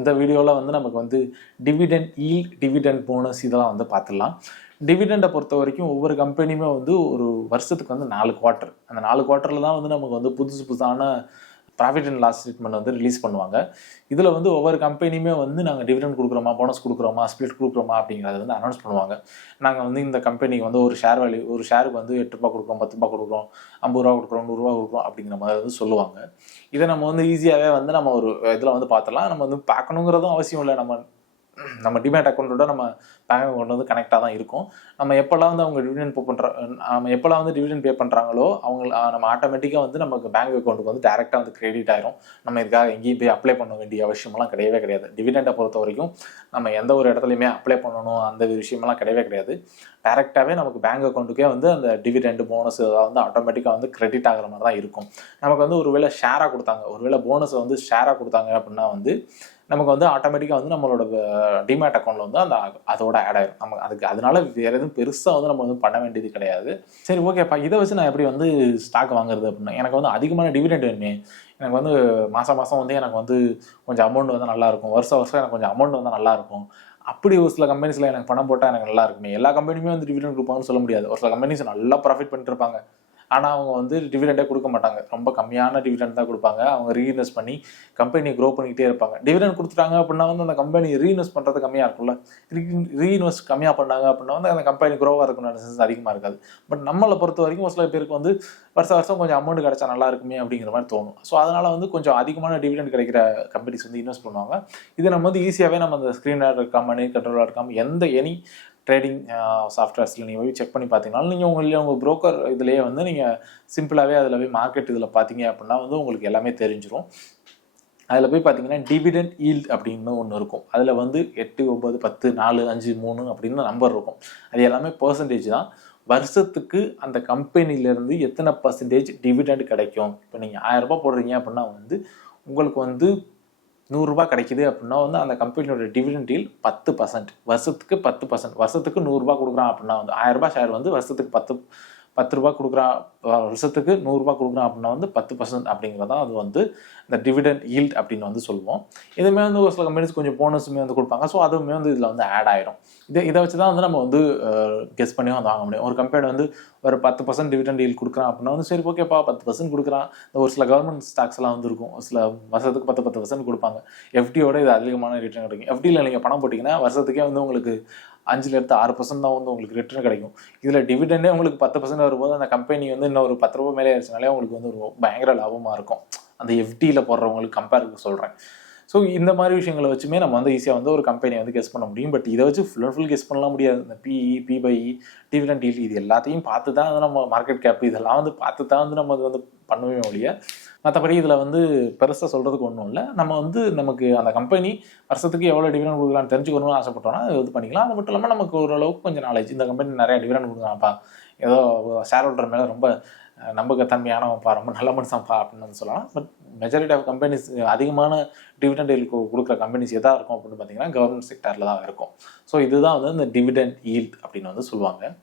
இந்த வீடியோவில் வந்து நமக்கு வந்து டிவிடெண்ட் ஈல்ட், டிவிடெண்ட் போனஸ் இதெல்லாம் வந்து பார்த்துடலாம். டிவிடெண்டை பொறுத்த வரைக்கும் ஒவ்வொரு கம்பெனியுமே வந்து ஒரு வருஷத்துக்கு வந்து 4 குவார்ட்டர், அந்த 4 குவார்ட்டரில் தான் வந்து நமக்கு வந்து புதுசான ப்ராஃபிட் அண்ட் லாஸ் ஸ்டேட்மெண்ட் வந்து ரிலீஸ் பண்ணுவாங்க. இதில் வந்து ஒவ்வொரு கம்பெனியுமே வந்து நாங்கள் டிவிடெண்ட் கொடுக்குறோமா, போனஸ் கொடுக்குறோமா, ஸ்பிளிட் கொடுக்குறோமா அப்படிங்கிறத வந்து அனௌன்ஸ் பண்ணுவாங்க. நாங்கள் வந்து இந்த கம்பெனிக்கு வந்து ஒரு ஷேருக்கு வந்து ₹8 கொடுக்குறோம், ₹10 கொடுக்குறோம், ₹50 கொடுக்குறோம், ₹100 கொடுக்குறோம் அப்படிங்கிற மாதிரி வந்து சொல்லுவாங்க. இதை நம்ம வந்து ஈஸியாகவே வந்து நம்ம ஒரு இதில் வந்து பார்த்துலாம். நம்ம வந்து பார்க்கணுங்கிறதும் அவசியம் இல்லை. நம்ம டிமேட் அக்கௌண்ட்டோட நம்ம பேங்க் அக்கௌண்ட் வந்து கனெக்டாக தான் இருக்கும். நம்ம எப்போல்லாம் வந்து அவங்க எப்போல்லாம் வந்து டிவிடெண்ட் பே பண்ணுறாங்களோ நம்ம ஆட்டோமேட்டிக்காக வந்து நமக்கு பேங்க் அக்கௌண்ட்டுக்கு வந்து டேரெக்டாக வந்து கிரெடிட் ஆயிரும். நம்ம இதுக்காக எங்கேயும் போய் அப்ளை பண்ண வேண்டிய அவசியமெல்லாம் கிடையவே கிடையாது. டிவிடெண்டை பொறுத்த வரைக்கும் நம்ம எந்த ஒரு இடத்துலையுமே அப்ளை பண்ணணும் அந்த விஷயமெல்லாம் கிடையவே கிடையாது. டேரெக்டாகவே நமக்கு பேங்க் அக்கௌண்ட்டுக்கே வந்து அந்த டிவிடெண்ட் போனஸ் இதெல்லாம் வந்து ஆட்டோமேட்டிக்காக வந்து கிரெடிட் ஆகிற மாதிரி தான் இருக்கும். நமக்கு வந்து ஒருவேளை ஷேராக கொடுத்தாங்க, ஒருவேளை போனஸை வந்து ஷேராக கொடுத்தாங்க அப்படின்னா வந்து நமக்கு வந்து ஆட்டோமேட்டிக்காக வந்து நம்மளோட டிமேட் அக்கௌண்ட்டில் வந்து அதோட ஆட் ஆயிடும். நமக்கு அதனால வேறு எதுவும் பெருசாக வந்து நம்ம வந்து பண்ண வேண்டியது கிடையாது. சரி, ஓகேப்பா, இதை வச்சு நான் எப்படி வந்து ஸ்டாக் வாங்குறது அப்படின்னா, எனக்கு வந்து அதிகமான டிவிடெண்ட் வேணுமே, எனக்கு வந்து மாதம் வந்து எனக்கு வந்து கொஞ்சம் அமௌண்ட் வந்து நல்லாயிருக்கும், வருஷம் எனக்கு கொஞ்சம் அமௌண்ட் வந்து நல்லாயிருக்கும். அப்படி ஒரு சில கம்பெனிஸில் எனக்கு பணம் போட்டால் எனக்கு நல்லா இருக்குமே. எல்லா கம்பெனியுமே வந்து டிவிடெண்ட் கொடுப்பாங்கன்னு சொல்ல முடியாது. ஒரு சில கம்பெனிஸ் நல்லா ப்ராஃபிட் பண்ணிட்டு இருப்பாங்க, ஆனால் அவங்க வந்து டிவிடெண்டே கொடுக்க மாட்டாங்க. ரொம்ப கம்மியான டிவிடெண்ட் தான் கொடுப்பாங்க. அவங்க ரீஇன்வெஸ்ட் பண்ணி கம்பெனியை க்ரோ பண்ணிக்கிட்டே இருப்பாங்க. டிவிடெண்ட் கொடுத்துட்டாங்க அப்படின்னா வந்து அந்த கம்பெனி ரீஇன்வெஸ்ட் பண்ணுறது கம்மியாக இருக்கும்ல. ரீஇன்வெஸ்ட் கம்மியாக பண்ணாங்க அப்படின்னா வந்து அந்த கம்பெனி க்ரோவாக இருக்கணும்னு சென்ஸ் அதிகமாக இருக்காது. பட் நம்மளை பொறுத்த வரைக்கும் ஒரு சில பேருக்கு வந்து வருஷம் கொஞ்சம் அமௌண்ட் கிடைச்சா நல்லா இருக்குமே அப்படிங்கிற மாதிரி தோணும். ஸோ அதனால் வந்து கொஞ்சம் அதிகமான டிவிடெண்ட் கிடைக்கிற கம்பெனிஸ் வந்து இன்வெஸ்ட் பண்ணுவாங்க. இதை நம்ம வந்து ஈஸியாகவே நம்ம அந்த screen.com, moneycontrol.com எனி ட்ரேடிங் சாஃப்ட்வேர்ஸில் நீங்கள் போய் செக் பண்ணி பார்த்தீங்கனாலும் நீங்கள் உங்கள் புரோக்கர் இதுலேயே வந்து நீங்கள் சிம்பிளாகவே அதில் போய் மார்க்கெட் இதில் பார்த்தீங்க அப்படின்னா வந்து உங்களுக்கு எல்லாமே தெரிஞ்சிடும். அதில் போய் பார்த்தீங்கன்னா டிவிடெண்ட் ஈல்ட் அப்படின்னு ஒன்று இருக்கும். அதில் வந்து 8, 9, 10, 4, 5, 3 அப்படின்னு நம்பர் இருக்கும். அது எல்லாமே பர்சன்டேஜ் தான். வருஷத்துக்கு அந்த கம்பெனிலேருந்து எத்தனை பர்சன்டேஜ் டிவிடெண்ட் கிடைக்கும். இப்போ நீங்கள் ₹1000 போடுறீங்க அப்படின்னா வந்து உங்களுக்கு வந்து ₹100 கிடைக்குது அப்படின்னா வந்து அந்த கம்பெனியோட டிவிடெண்ட் ஈல்ட் 10%, வருஷத்துக்கு 10%. வருஷத்துக்கு ₹100 கொடுக்குறான் அப்படின்னா வந்து ₹1000 ஷேர் வந்து வருஷத்துக்கு ₹10 கொடுக்குறான், வருஷத்துக்கு ₹100 கொடுக்குறான் அப்படின்னா வந்து 10% அப்படிங்கிறதான் அது வந்து இந்த டிவிடெண்ட் ஈல்ட் அப்படின்னு வந்து சொல்லுவோம். இதுவுமே வந்து ஒரு சில கம்பெனிஸ் கொஞ்சம் போனஸுமே வந்து கொடுப்பாங்க. ஸோ அதுவுமே வந்து இதில் வந்து ஆட் ஆயிடும். இதை வச்சு தான் வந்து நம்ம வந்து கெஸ் பண்ணி வந்து வாங்க முடியும். ஒரு கம்பெனி வந்து ஒரு 10% டிவிடெண்ட் ஈல்ட் கொடுக்குறான் அப்படின்னா வந்து சரி ஓகேப்பா 10% கொடுக்குறான். ஒரு சில கவர்மெண்ட் ஸ்டாக்ஸ்லாம் வந்து இருக்கும், சில வருஷத்துக்கு 10% கொடுப்பாங்க. எஃப்டியோட இது அதிகமான ரிட்டர்ன் கிடைக்கும். எஃப்டியில் நீங்கள் பணம் போட்டிங்கன்னா வருஷத்துக்கே வந்து உங்களுக்கு 5% 6% தான் வந்து உங்களுக்கு ரிட்டர்ன் கிடைக்கும். இதில் டிவிடெண்டே உங்களுக்கு 10% வரும்போது அந்த கம்பெனி வந்து இன்னும் ஒரு ₹10 மேலே ஆயிடுச்சுனாலே உங்களுக்கு வந்து ஒரு பயங்கர லாபமாக இருக்கும். அந்த எஃப்டியில் போடுறவங்களுக்கு கம்பேர் சொல்கிறேன். ஸோ இந்த மாதிரி விஷயங்களை வச்சுமே நம்ம வந்து ஈஸியாக வந்து ஒரு கம்பெனியை வந்து கெஸ் பண்ண முடியும். பட் இதை வச்சு ஃபுல் கெஸ் பண்ணலாம் முடியாது. இந்த பிஇ, பிபைஇ, டிவிடெண்ட் ஈல்ட் இது எல்லாத்தையும் பார்த்து தான் வந்து நம்ம மார்க்கெட் கேப் இதெல்லாம் வந்து பார்த்து தான் வந்து நம்ம வந்து பண்ணவே ஒழிய மற்றபடி இதில் வந்து பெருசாக சொல்கிறதுக்கு ஒன்றும் இல்லை. நம்ம வந்து நமக்கு அந்த கம்பெனி வருஷத்துக்கு எவ்வளோ டிவிடெண்ட் கொடுக்கலான்னு தெரிஞ்சுக்கணும்னு ஆசைப்பட்டோம்னா இது பண்ணிக்கலாம். அது மட்டும் இல்லாமல் நமக்கு ஓரளவுக்கு கொஞ்சம் நாலேஜ், இந்த கம்பெனி நிறையா டிவிடெண்ட் கொடுக்குறான்ப்பா, ஏதோ ஷேர் ஹோல்டர் மேலே ரொம்ப நம்பகத்தன்மையானவன்ப்பா, ரொம்ப நல்ல மனுஷன்ப்பா அப்படின்னு வந்து சொல்லலாம். பட் மெஜாரிட்டி ஆஃப் கம்பெனிஸ் அதிகமான டிவிடெண்ட் கொடுக்குற கம்பெனிஸ் எதாக இருக்கும் அப்படின்னு பார்த்தீங்கன்னா கவர்மெண்ட் செக்டாரில் தான் இருக்கும். ஸோ இதுதான் வந்து இந்த டிவிடெண்ட் ஈல்ட் அப்படின்னு வந்து சொல்லுவாங்க.